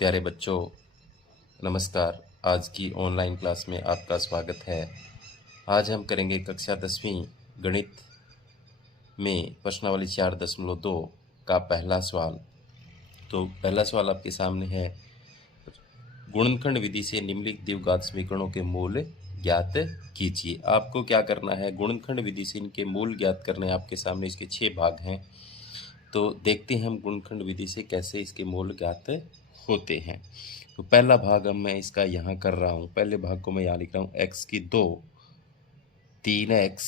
प्यारे बच्चों, नमस्कार। आज की ऑनलाइन क्लास में आपका स्वागत है। आज हम करेंगे कक्षा 10वीं गणित में प्रश्नावली 4.2 का पहला सवाल। तो पहला सवाल आपके सामने है, गुणनखंड विधि से निम्नलिखित द्विघात समीकरणों के मूल ज्ञात कीजिए। आपको क्या करना है, गुणनखंड विधि से इनके मूल ज्ञात करने हैं। आपके सामने इसके 6 भाग हैं, तो देखते हैं हम गुणनखंड विधि से कैसे इसके मूल ज्ञात होते हैं। तो पहला भाग अब मैं इसका यहाँ कर रहा हूँ। पहले भाग को मैं यहाँ लिख रहा हूँ, x की 2 3x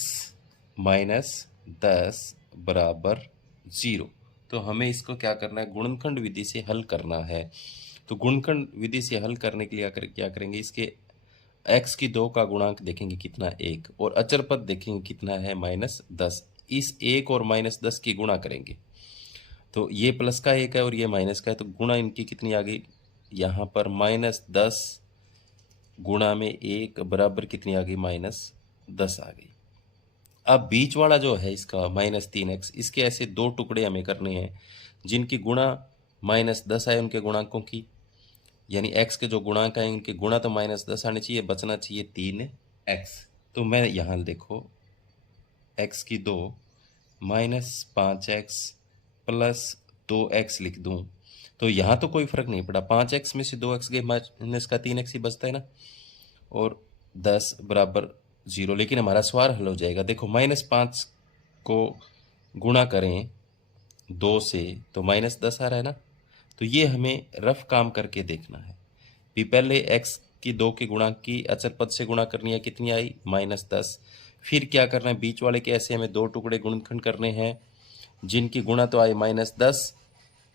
माइनस 10 बराबर 0। तो हमें इसको क्या करना है, गुणनखंड विधि से हल करना है। तो गुणनखंड विधि से हल करने के लिए क्या करेंगे, इसके x की 2 का गुणांक देखेंगे कितना 1, और अचर पद देखेंगे कितना है -10। इस 1 और -10 की गुणा करेंगे, तो ये प्लस का 1 है और ये माइनस का है, तो गुणा इनकी कितनी आ गई, यहाँ पर -10 गुणा में 1 बराबर कितनी आ गई, -10 आ गई। अब बीच वाला जो है इसका -3x, इसके ऐसे दो टुकड़े हमें करने हैं जिनकी गुणा -10 आए उनके गुणांकों की, यानी x के जो गुणांक आए उनके गुणा तो -10 आने चाहिए, बचना चाहिए 3x। तो मैं यहाँ देखो x की 2 -5x प्लस 2x लिख दूँ, तो यहाँ तो कोई फर्क नहीं पड़ा। 5x में से 2x गए, माइनस का 3x ही बचता है ना, और 10 बराबर 0। लेकिन हमारा सवाल हल हो जाएगा। देखो -5 को गुणा करें 2 से तो -10 आ रहा है ना, तो ये हमें रफ काम करके देखना है भी। पहले x की 2 के गुणांक की अचर पद से गुणा करनी है, कितनी आई, -10। फिर क्या करना है, बीच वाले के ऐसे हमें दो टुकड़े गुणनखंड करने हैं जिनकी गुणा तो आई -10,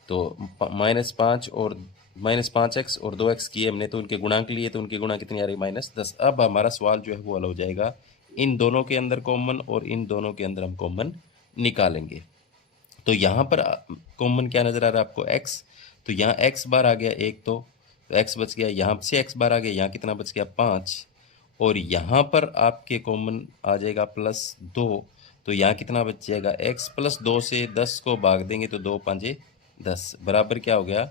तो -5 और -5x और 2x किए हमने, तो उनके गुणांक लिए, तो उनकी गुणा कितनी आ रही, -10। अब हमारा सवाल जो है वो हल हो जाएगा। इन दोनों के अंदर कॉमन और इन दोनों के अंदर हम कॉमन निकालेंगे। तो यहाँ पर कॉमन क्या नज़र आ रहा है आपको, x। तो यहाँ x बार आ गया 1, तो x बच गया, यहाँ से x बार आ गया, यहाँ कितना बच गया 5, और यहाँ पर आपके कॉमन आ जाएगा +2, तो यहाँ कितना बच जाएगा, x + 2 से 10 को भाग देंगे तो 2 5 10 बराबर क्या हो गया,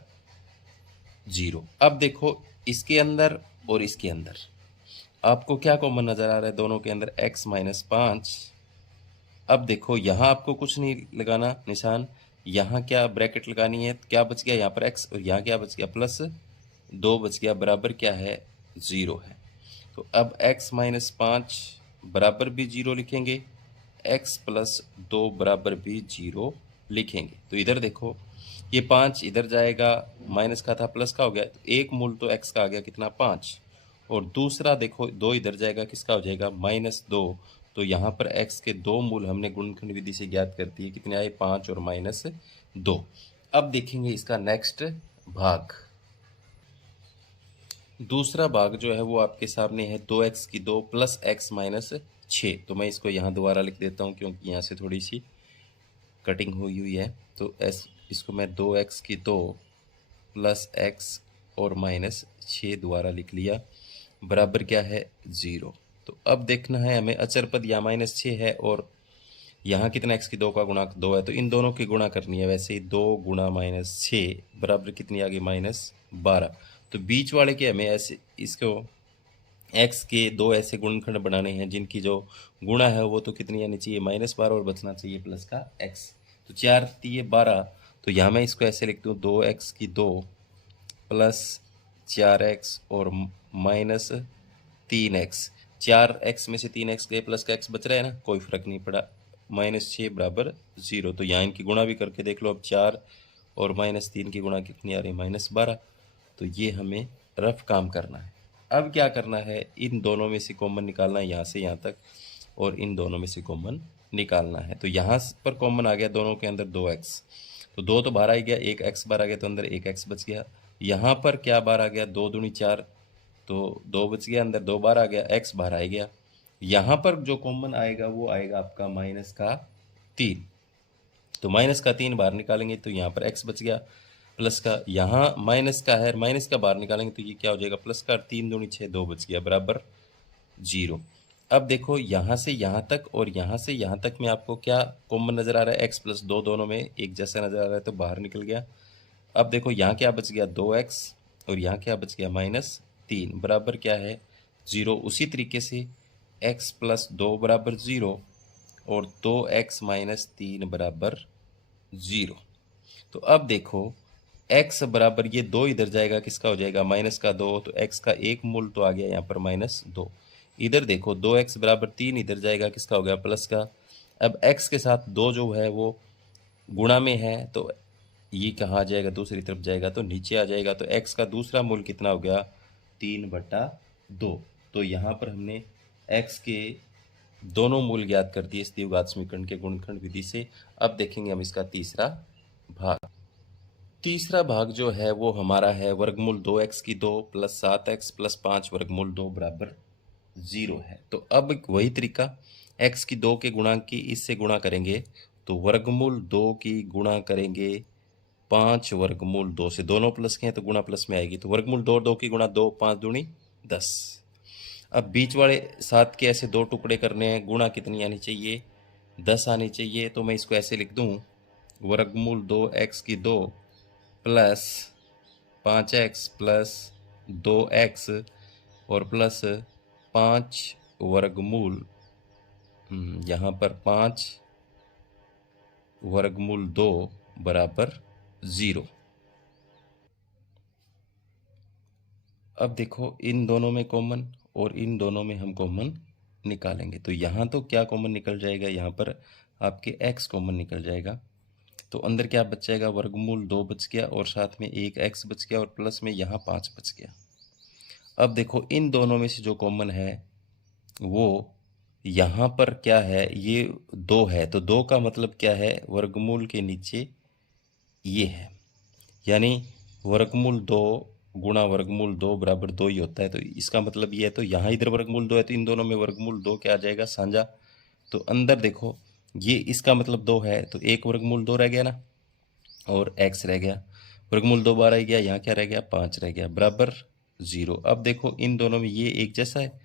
0। अब देखो इसके अंदर और इसके अंदर आपको क्या कॉमन नज़र आ रहा है, दोनों के अंदर x - 5। अब देखो यहाँ आपको कुछ नहीं लगाना निशान, यहाँ क्या ब्रैकेट लगानी है, क्या बच गया यहाँ पर x, और यहाँ क्या बच गया +2 बच गया, बराबर क्या है, 0 है। तो अब x - 5 बराबर भी 0 लिखेंगे, x + 2 बराबर भी 0 लिखेंगे। तो इधर देखो ये 5 इधर जाएगा, माइनस का था प्लस का हो गया, तो एक मूल तो x का आ गया कितना 5, और दूसरा देखो 2 इधर जाएगा, किसका हो जाएगा -2। तो यहाँ पर x के 2 मूल हमने गुणनखंड विधि से ज्ञात करती है, कितने आए, 5 और -2। अब देखेंगे इसका नेक्स्ट भाग। दूसरा भाग जो है वो आपके सामने है, 2x की 2 प्लस x - 6। तो मैं इसको यहाँ दोबारा लिख देता हूँ क्योंकि यहाँ से थोड़ी सी कटिंग हुई हुई है। तो इसको मैं 2x की 2 प्लस x और -6 द्वारा लिख लिया, बराबर क्या है, 0। तो अब देखना है हमें अचर पद यहाँ -6 है और यहाँ कितना x की 2 का गुणांक 2 है, तो इन दोनों की गुणा करनी है। वैसे ही 2 गुणा -6 बराबर कितनी आ गई, -12। तो बीच वाले के हमें ऐसे इसको x के 2 ऐसे गुणनखंड बनाने हैं जिनकी जो गुणा है वो तो कितनी आनी चाहिए, -12, और बचना चाहिए प्लस का x। तो 4 × 12, तो यहाँ मैं इसको ऐसे लिख दूँ, 2x की 2 प्लस 4x और -3x। 4x में से 3x गए, प्लस का x बच रहा है ना, कोई फर्क नहीं पड़ा, -6 बराबर 0। तो यहाँ इनकी गुणा भी करके देख लो। अब 4 और -3 की गुणा कितनी आ रही है, -12। तो ये हमें रफ काम करना है। अब क्या करना है, इन दोनों में से कॉमन निकालना है, यहाँ से यहाँ तक, और इन दोनों में से कॉमन निकालना है। तो यहाँ पर कॉमन आ गया, दोनों के अंदर 2x, तो 2 तो बाहर आ गया, 1 x बाहर आ गया, तो अंदर 1 x बच गया। यहाँ पर क्या बाहर आ गया, 2 दूनी 4, तो 2 बच गया, अंदर 2 बाहर आ गया, x बाहर आ गया। यहाँ पर जो कॉमन आएगा वो आएगा आपका -3। तो -3 बाहर निकालेंगे तो यहाँ पर x बच गया, प्लस का यहाँ माइनस का है, माइनस का बाहर निकालेंगे तो ये क्या हो जाएगा, प्लस का, 3 दूनी 6, 2 बच गया, बराबर 0। अब देखो यहाँ से यहाँ तक और यहाँ से यहाँ तक में आपको क्या कॉमन नज़र आ रहा है, x + 2 दोनों में एक जैसा नज़र आ रहा है, तो बाहर निकल गया। अब देखो यहाँ क्या बच गया, 2x और यहाँ क्या बच गया -3 बराबर क्या है 0। उसी तरीके से x + 2 बराबर 0 और 2x - 3 बराबर 0। तो अब देखो x बराबर ये 2 इधर जाएगा, किसका हो जाएगा -2, तो x का एक मूल तो आ गया यहाँ पर -2। इधर देखो 2x बराबर 3 इधर जाएगा, किसका हो गया प्लस का। अब x के साथ 2 जो है वो गुणा में है, तो ये कहाँ आ जाएगा, दूसरी तरफ जाएगा तो नीचे आ जाएगा। तो x का दूसरा मूल कितना हो गया 3/2। तो यहाँ पर हमने x के दोनों मूल ज्ञात कर दिए इस द्विघात समीकरण के गुणनखंड विधि से। अब देखेंगे हम इसका तीसरा भाग। तीसरा भाग जो है वो हमारा है वर्गमूल 2x की 2 + 7x + 5 वर्गमूल 2 बराबर 0 है। तो अब वही तरीका, x की 2 के गुणांक की इससे गुणा करेंगे, तो वर्गमूल 2 की गुणा करेंगे 5 वर्गमूल 2 से। दोनों प्लस के हैं तो गुणा प्लस में आएगी, तो वर्गमूल 2 2 की गुणा 2, 5 दूनी 10। अब बीच वाले 7 के ऐसे 2 टुकड़े करने हैं, गुणा कितनी आनी चाहिए 10 आनी चाहिए। तो मैं इसको ऐसे लिख दूं, वर्गमूल 2x की 2 प्लस 5x प्लस 2x और प्लस 5 वर्गमूल यहाँ पर 5 वर्गमूल 2 बराबर 0। अब देखो इन दोनों में कॉमन और इन दोनों में हम कॉमन निकालेंगे, तो यहाँ तो क्या कॉमन निकल जाएगा, यहाँ पर आपके x कॉमन निकल जाएगा। तो अंदर क्या बच जाएगा, वर्गमूल 2 बच गया और साथ में एक x बच गया और प्लस में यहाँ 5 बच गया। अब देखो इन दोनों में से जो कॉमन है वो यहाँ पर क्या है, ये 2 है, तो 2 का मतलब क्या है, वर्गमूल के नीचे ये है, यानी वर्गमूल 2 गुणा वर्गमूल 2 बराबर 2 ही होता है। तो इसका मतलब ये है, तो यहाँ इधर वर्गमूल 2 है तो इन दोनों में वर्गमूल 2 क्या आ जाएगा साझा। तो अंदर देखो ये इसका मतलब 2 है, तो एक वर्गमूल 2 रह गया ना और x रह गया, वर्गमूल 2 बार आ गया, यहाँ क्या रह गया 5 रह गया बराबर 0। अब देखो इन दोनों में ये एक जैसा है,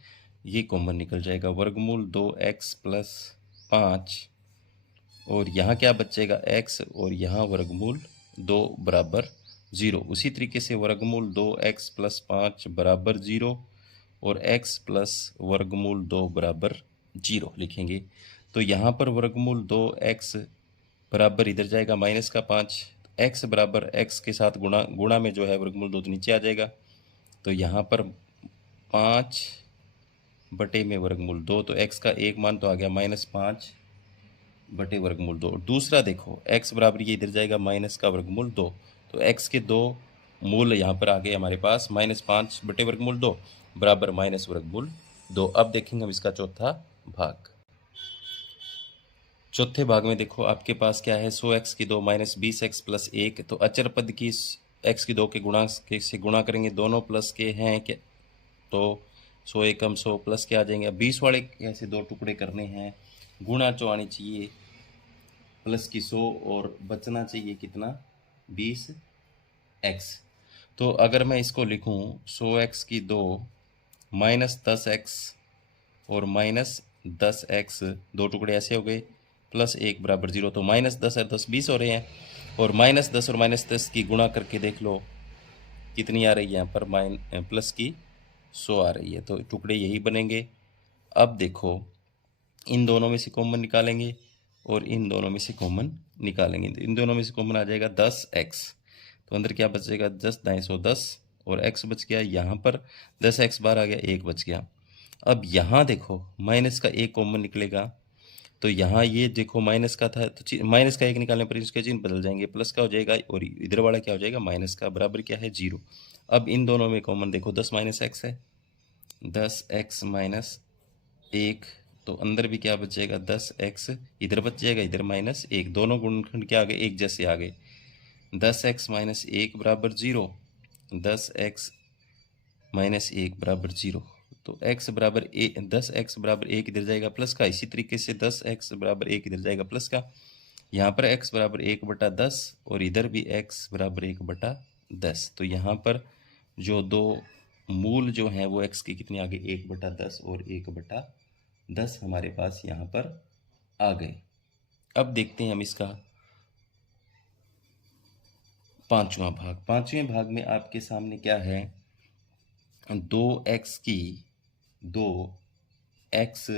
ये कॉमन निकल जाएगा, वर्गमूल 2x + 5 और यहाँ क्या बचेगा x और यहाँ वर्गमूल 2 बराबर 0। उसी तरीके से वर्गमूल 2x + 5 बराबर 0 और x प्लस वर्गमूल 2 बराबर 0 लिखेंगे। तो यहाँ पर वर्गमूल 2x बराबर इधर जाएगा -5, x बराबर x के साथ गुणा में जो है वर्गमूल 2 तो नीचे आ जाएगा। तो यहाँ पर 5 बटे में वर्गमूल 2, तो x का एक मान तो आ गया -5 बटे वर्गमूल 2। दूसरा देखो x बराबर ये इधर जाएगा माइनस का वर्गमूल 2, तो x के दो मूल यहाँ पर आ गए हमारे पास, -5 बटे वर्गमूल 2 बराबर माइनस वर्गमूल 2। अब देखेंगे हम इसका चौथा भाग। चौथे भाग में देखो आपके पास क्या है, 100x की 2 - 20x + 1, तो अचर पद की x की 2 के गुणांक से गुणा करेंगे, दोनों प्लस के हैं क्या, तो 100 एकम 100 प्लस के आ जाएंगे। अब 20 वाले ऐसे 2 टुकड़े करने हैं, गुणा जो आनी चाहिए प्लस की 100 और बचना चाहिए कितना 20x। तो अगर मैं इसको लिखूं 100x की 2 -10x और -10x, 2 टुकड़े ऐसे हो गए, प्लस 1 बराबर 0, तो -10 और 10 20 हो रहे हैं, और -10 और -10 की गुणा करके देख लो कितनी आ रही है, यहाँ पर प्लस की 100 आ रही है, तो टुकड़े यही बनेंगे। अब देखो इन दोनों में से कॉमन निकालेंगे और इन दोनों में से कॉमन निकालेंगे, तो इन दोनों में से कॉमन आ जाएगा 10x, तो अंदर क्या बचेगा 10 दाएं 110 और x बच गया, यहाँ पर 10x बाहर आ गया, 1 बच गया। अब यहाँ देखो माइनस का एक कॉमन निकलेगा, तो यहाँ ये देखो माइनस का था, तो माइनस का एक निकालने पर इसके चिन्ह बदल जाएंगे, प्लस का हो जाएगा और इधर वाला क्या हो जाएगा माइनस का, बराबर क्या है 0। अब इन दोनों में कॉमन देखो 10 - x है, 10x - 1, तो अंदर भी क्या बचेगा 10x, इधर बच जाएगा इधर -1, दोनों गुणनखंड क्या आ गए एक जैसे आ गए, 10x - 1 बराबर 0, 10x - 1 बराबर 0, तो x बराबर 10x बराबर 1 इधर जाएगा प्लस का, इसी तरीके से 10x बराबर 1 इधर जाएगा प्लस का, यहाँ पर x बराबर 1/10 और इधर भी x बराबर 1/10। तो यहाँ पर जो दो मूल जो हैं वो x की कितनी आ गई 1/10 और 1/10 हमारे पास यहाँ पर आ गए। अब देखते हैं हम इसका पांचवां भाग। पांचवें भाग में आपके सामने क्या है, 2x की 2x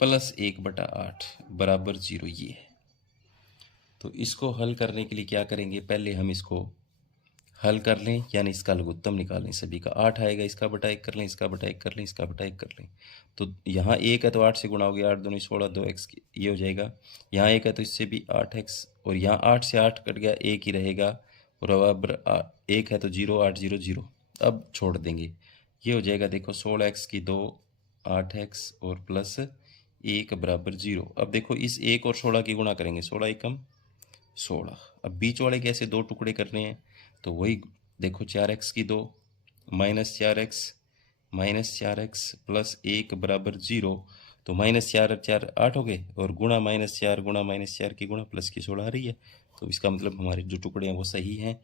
प्लस 1/8 बराबर 0 ये है। तो इसको हल करने के लिए क्या करेंगे, पहले हम इसको हल कर लें, यानी इसका लघुत्तम निकाल लें। सभी का 8 आएगा, इसका बटा 1 कर लें, इसका बटा 1 कर लें, इसका बटा 1 कर लें। तो यहाँ 1 है तो 8 से गुणा हो गया, 8 दूनी 16, 2x ये हो जाएगा। यहाँ 1 है तो इससे भी 8x, और यहाँ 8 से 8 कट गया, 1 ही रहेगा, और बराबर 1 है तो 0, 8 0 0। अब छोड़ देंगे, ये हो जाएगा देखो 16x की 2 8x और प्लस 1 बराबर 0। अब देखो इस 1 और 16 की गुणा करेंगे, 16 एकम 16। अब बीच वाले के ऐसे 2 टुकड़े करने हैं, तो वही देखो 4x की 2 माइनस 4x प्लस 1 बराबर 0। तो -4 और 4 8 हो गए, और गुणा -4 गुणा -4 की गुणा प्लस की 16 आ रही है। तो इसका मतलब हमारे जो टुकड़े हैं वो सही हैं।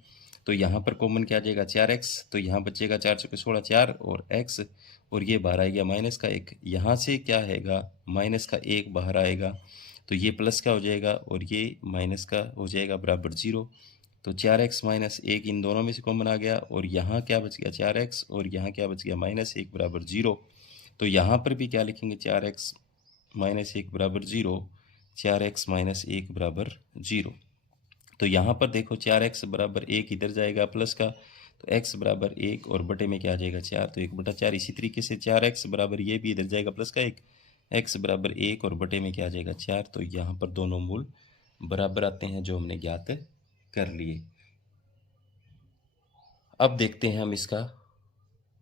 तो यहाँ पर कॉमन क्या आ जाएगा, 4x, तो यहाँ बचेगा 4 चौके 16 4 और x, और ये बाहर आएगा -1। यहाँ से क्या आएगा, -1 बाहर आएगा, तो ये प्लस का हो जाएगा और ये माइनस का हो जाएगा बराबर 0। तो 4x -1 इन दोनों में से कॉमन आ गया, और यहाँ क्या बच गया 4x, और यहाँ क्या बच गया -1 बराबर 0। तो यहाँ पर भी क्या लिखेंगे, 4x -1 बराबर 0, 4x -1 बराबर 0। तो यहाँ पर देखो 4x बराबर 1 इधर जाएगा प्लस का, तो x बराबर 1 और बटे में क्या आ जाएगा 4, तो 1/4। इसी तरीके से 4x बराबर ये भी इधर जाएगा प्लस का 1, x बराबर 1 और बटे में क्या आ जाएगा 4। तो यहाँ पर दोनों मूल बराबर आते हैं, जो हमने ज्ञात कर लिए। अब देखते हैं हम इसका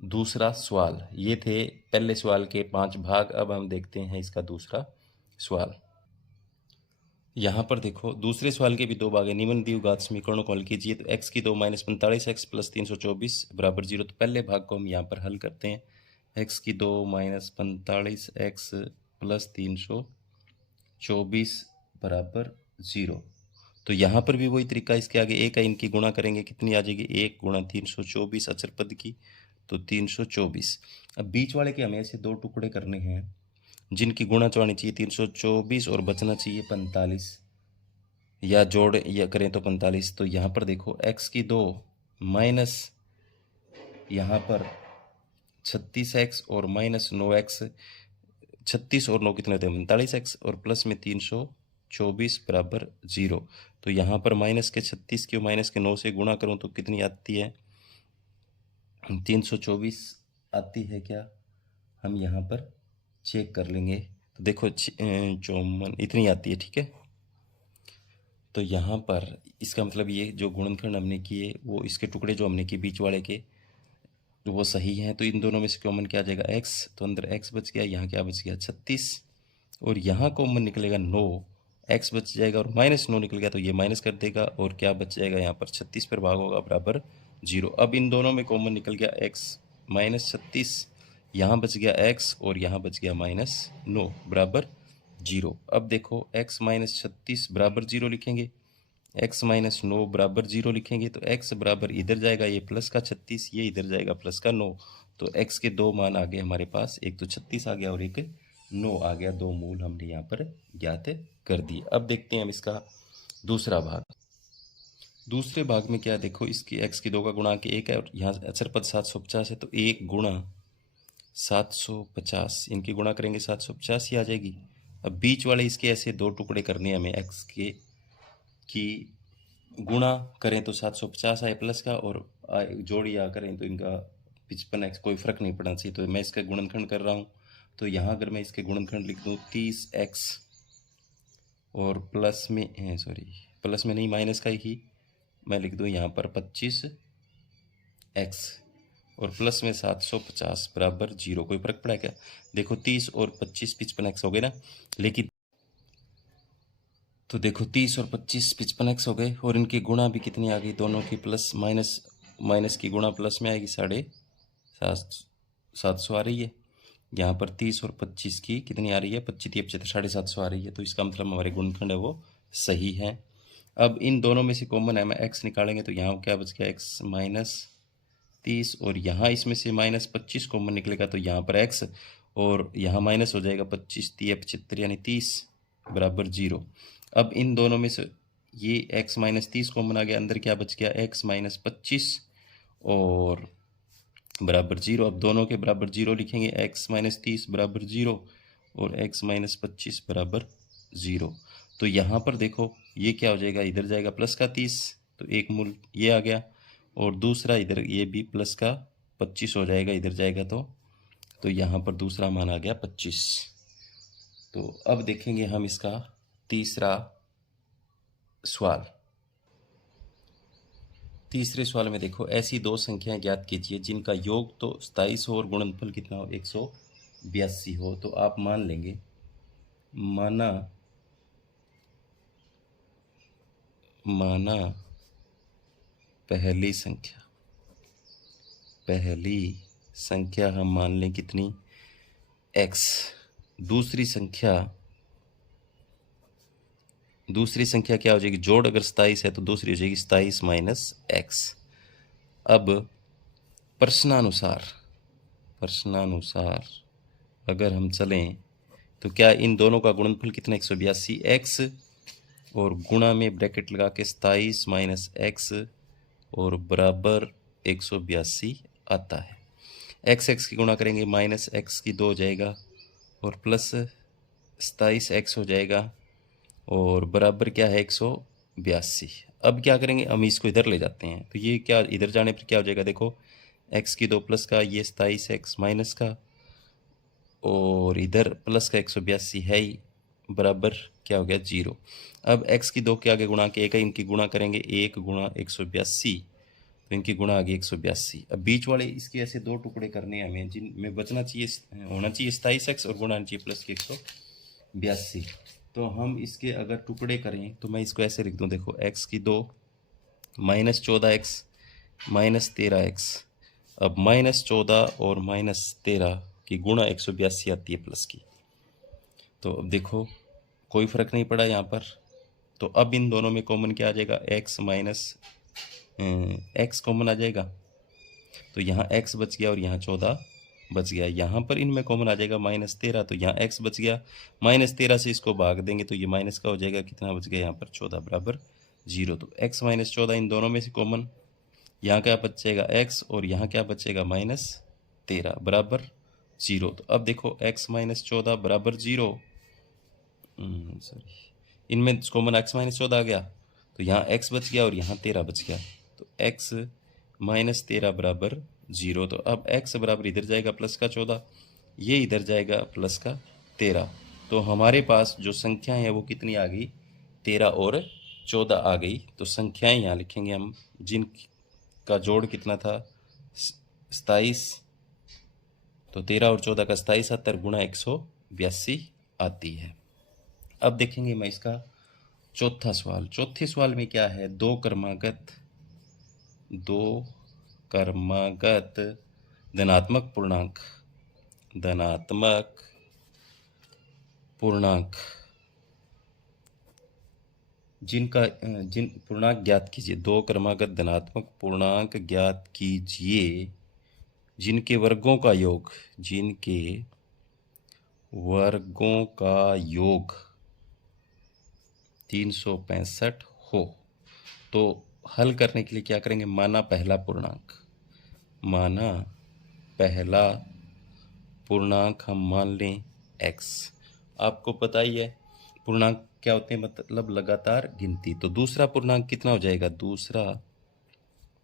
दूसरा सवाल। ये थे पहले सवाल के 5 भाग, अब हम देखते हैं इसका दूसरा सवाल। यहाँ पर देखो दूसरे सवाल के भी 2 भाग है। निम्न दिए घात समीकरणों को हल कीजिए। तो x की 2 -45 x प्लस 324 बराबर 0। तो पहले भाग को हम यहाँ पर हल करते हैं। x की 2 -45 x प्लस 324 बराबर 0। तो यहाँ पर भी वही तरीका, इसके आगे एक है, इनकी गुणा करेंगे, कितनी आ जाएगी 1 गुणा 324 अचर पद की, तो 324। अब बीच वाले के हमें ऐसे 2 टुकड़े करने हैं जिनकी गुणा तो आनी चाहिए 324 और बचना चाहिए 45, या जोड़ या करें तो 45। तो यहाँ पर देखो x की 2 माइनस यहाँ पर 36x और माइनस 9x, 36 और 9 कितने होते हैं 45x, और प्लस में 324 बराबर 0। तो यहाँ पर माइनस के 36 की माइनस के 9 से गुणा करूँ तो कितनी आती है 324 आती है क्या, हम यहाँ पर चेक कर लेंगे। तो देखो 54 इतनी आती है, ठीक है। तो यहाँ पर इसका मतलब ये जो गुणनखंड हमने किए वो इसके टुकड़े जो हमने किए बीच वाले के वो सही हैं। तो इन दोनों में से कॉमन क्या आ जाएगा x, तो अंदर x बच गया, यहाँ क्या बच गया 36, और यहाँ कॉमन निकलेगा 9, x बच जाएगा, और -9 निकल गया तो ये माइनस कर देगा, और क्या बच जाएगा यहाँ पर 36 पर भाग होगा बराबर 0। अब इन दोनों में कॉमन निकल गया x -36, यहाँ बच गया x और यहाँ बच गया -9 बराबर 0। अब देखो x -36 बराबर 0 लिखेंगे, x -9 बराबर 0 लिखेंगे, तो x बराबर इधर जाएगा ये प्लस का 36, ये इधर जाएगा प्लस का 9। तो x के 2 मान आ गए हमारे पास, एक तो 36 आ गया और एक 9 आ गया। 2 मूल हमने यहाँ पर ज्ञात कर दिए। अब देखते हैं हम इसका दूसरा भाग। दूसरे भाग में क्या देखो, इसकी x की 2 का गुणा के 1 है, और यहाँ अचर पद 750 है, तो 1 गुणा 750, इनकी गुणा करेंगे 750 ही आ जाएगी। अब बीच वाले इसके ऐसे 2 टुकड़े करने हैं हमें, x के की गुणा करें तो 750 आए प्लस का, और जोड़ या करें तो इनका 55x, कोई फ़र्क नहीं पड़ना चाहिए। तो मैं इसका गुणनखंड कर रहा हूँ, तो यहाँ अगर मैं इसके गुणनखंड लिख दूँ 30x और प्लस में प्लस में नहीं माइनस का ही मैं लिख दूँ यहाँ पर 25x और प्लस में 750 बराबर 0। कोई फ़र्क पड़ा क्या, देखो 30 और 25 55x हो गए ना, लेकिन तो देखो 30 और 25 55x हो गए, और इनकी गुणा भी कितनी आ गई, दोनों की प्लस माइनस की गुणा प्लस में आएगी 750 आ रही है। यहाँ पर 30 और 25 की कितनी आ रही है 25 750 आ रही है। तो इसका मतलब हमारे गुणनखंड है वो सही है। अब इन दोनों में से कॉमन है, मैं x निकालेंगे तो यहाँ क्या बच गया x -30, और यहाँ इसमें से -25 कॉमन निकलेगा, तो यहाँ पर x और यहाँ माइनस हो जाएगा 25 3 75 यानी 30 बराबर 0। अब इन दोनों में से ये x माइनस 30 कॉमन आ गया, अंदर क्या बच गया x माइनस 25 और बराबर 0। अब दोनों के बराबर 0 लिखेंगे, x माइनस 30 बराबर 0 और x माइनस 25 बराबर 0। तो यहाँ पर देखो ये क्या हो जाएगा, इधर जाएगा प्लस का 30 तो एक मूल ये आ गया, और दूसरा इधर ये भी प्लस का 25 हो जाएगा, इधर जाएगा तो यहाँ पर दूसरा मान आ गया 25। तो अब देखेंगे हम इसका तीसरा सवाल। तीसरे सवाल में देखो, ऐसी दो संख्याएं ज्ञात कीजिए जिनका योग तो 27 हो और गुणनफल कितना हो 182 हो। तो आप मान लेंगे, माना पहली संख्या हम मान लें कितनी x, दूसरी संख्या क्या हो जाएगी, जोड़ अगर 27 है तो दूसरी हो जाएगी 27 माइनस x। अब प्रश्नानुसार अगर हम चलें तो क्या इन दोनों का गुणनफल कितना 182 x और गुणा में ब्रैकेट लगा के 27 माइनस x और बराबर 182 आता है। x की गुणा करेंगे माइनस x की 2 हो जाएगा और प्लस 27x हो जाएगा और बराबर क्या है 182। अब क्या करेंगे, हम इसको इधर ले जाते हैं तो ये क्या इधर जाने पर क्या हो जाएगा, देखो x की 2 प्लस का ये 27x माइनस का और इधर प्लस का 182 है ही, बराबर क्या हो गया 0। अब x की 2 के आगे गुणा के 1 है, इनकी गुणा करेंगे 1 गुणा 182 तो इनकी गुणा आ गई 182। अब बीच वाले इसके ऐसे दो टुकड़े करने हैं हमें जिनमें बचना चाहिए होना चाहिए 27x और गुणा चाहिए प्लस के 182। तो हम इसके अगर टुकड़े करें तो मैं इसको ऐसे लिख दूं, देखो x की 2 माइनस 14x माइनस 13x। अब माइनस 14 और माइनस 13 की गुणा 182 आती है प्लस की। तो अब देखो कोई फ़र्क नहीं पड़ा यहाँ पर। तो अब इन दोनों में कॉमन क्या आ जाएगा, x माइनस x कॉमन आ जाएगा तो यहाँ x बच गया और यहाँ 14 बच गया। यहाँ पर इनमें कॉमन आ जाएगा माइनस 13 तो यहाँ x बच गया, माइनस 13 से इसको भाग देंगे तो ये माइनस का हो जाएगा, कितना बच गया यहाँ पर 14 बराबर 0। तो x माइनस 14 इन दोनों में से कॉमन, यहाँ क्या बचेगा x और यहाँ क्या बचेगा माइनस 13 बराबर 0। तो अब देखो x माइनस 14 बराबर 0, सॉरी इनमें कॉमन x माइनस 14 आ गया तो यहाँ x बच गया और यहाँ 13 बच गया तो x माइनस 13 बराबर 0। तो अब x बराबर इधर जाएगा प्लस का 14, ये इधर जाएगा प्लस का 13। तो हमारे पास जो संख्याएं हैं वो कितनी आ गई 13 और 14 आ गई। तो संख्याएं यहाँ लिखेंगे हम जिनका जोड़ कितना था 27, तो 13 और 14 का 27 आता है, गुणा 182 आती है। अब देखेंगे मैं इसका चौथा सवाल। चौथे सवाल में क्या है, दो क्रमागत धनात्मक पूर्णांक जिन पूर्णांक ज्ञात कीजिए। दो क्रमागत धनात्मक पूर्णांक ज्ञात कीजिए जिनके वर्गों का योग 365 हो। तो हल करने के लिए क्या करेंगे, माना पहला पूर्णांक हम मान लें x। आपको पता ही है पूर्णांक क्या होते हैं, मतलब लगातार गिनती। तो दूसरा पूर्णांक कितना हो जाएगा, दूसरा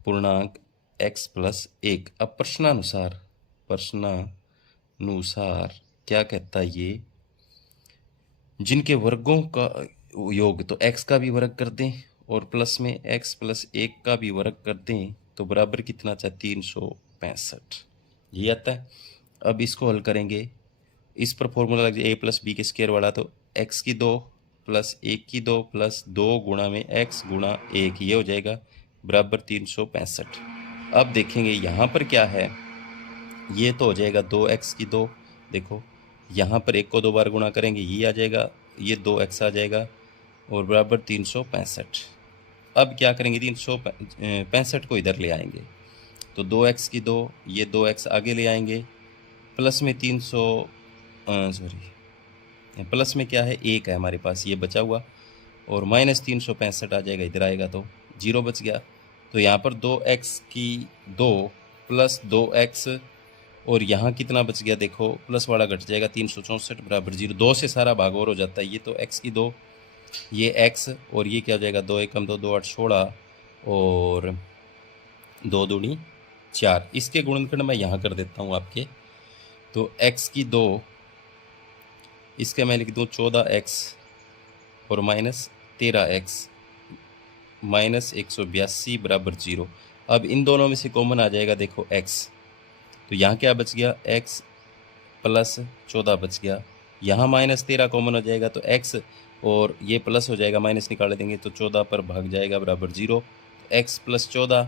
पूर्णांक x प्लस 1। अब प्रश्नानुसार क्या कहता है ये, जिनके वर्गों का योग, तो x का भी वर्ग कर दें और प्लस में x प्लस 1 का भी वर्ग कर दें तो बराबर कितना चाहे 365 ये आता है। अब इसको हल करेंगे, इस पर फॉर्मूला लग जाए a प्लस बी के स्क्वायर वाला, तो x की 2 प्लस 1 की 2 प्लस 2 गुणा में x गुणा 1 ये हो जाएगा बराबर 365। अब देखेंगे यहाँ पर क्या है, ये तो हो जाएगा 2x की 2, देखो यहाँ पर 1 को 2 बार गुणा करेंगे ये आ जाएगा, ये 2x आ जाएगा और बराबर 365। अब क्या करेंगे 365 को इधर ले आएंगे तो 2x की 2, ये 2x आगे ले आएंगे, प्लस में प्लस में क्या है 1 है हमारे पास ये बचा हुआ, और -365 आ जाएगा, इधर आएगा तो 0 बच गया। तो यहाँ पर 2x की 2 प्लस 2x और यहाँ कितना बच गया देखो, प्लस वाला घट जाएगा, 364 बराबर 0। 2 से सारा भाग और हो जाता है, ये तो x की 2, ये x और ये क्या हो जाएगा, 2 एकम 2, 2 8 16 और 2 दूनी 4। इसके गुणनखंड मैं यहाँ कर देता हूँ आपके। तो x की 2, इसके मैं लिख दूँ 14x और -13x -182 बराबर 0। अब इन दोनों में से कॉमन आ जाएगा देखो x, तो यहाँ क्या बच गया, x प्लस 14 बच गया। यहाँ -13 कॉमन हो जाएगा तो x और ये प्लस हो जाएगा, माइनस निकाल देंगे तो 14 पर भाग जाएगा बराबर 0। तो x प्लस 14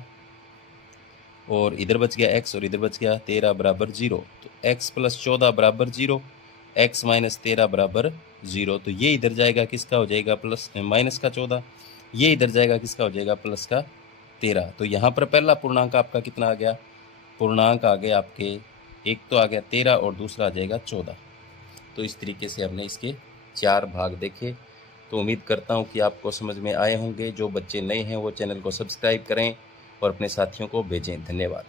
और इधर बच गया x और इधर बच गया 13 बराबर 0। तो x प्लस 14 बराबर 0, x माइनस 13 बराबर 0। तो ये इधर जाएगा, किसका हो जाएगा, प्लस माइनस का 14। ये इधर जाएगा, किसका हो जाएगा, प्लस का 13। तो यहाँ पर पहला पूर्णांक आपका कितना आ गया, पूर्णांक आ गया आपके, एक तो आ गया 13 और दूसरा आ जाएगा 14। तो इस तरीके से हमने इसके 4 भाग देखे। तो उम्मीद करता हूँ कि आपको समझ में आए होंगे। जो बच्चे नए हैं वो चैनल को सब्सक्राइब करें और अपने साथियों को भेजें। धन्यवाद।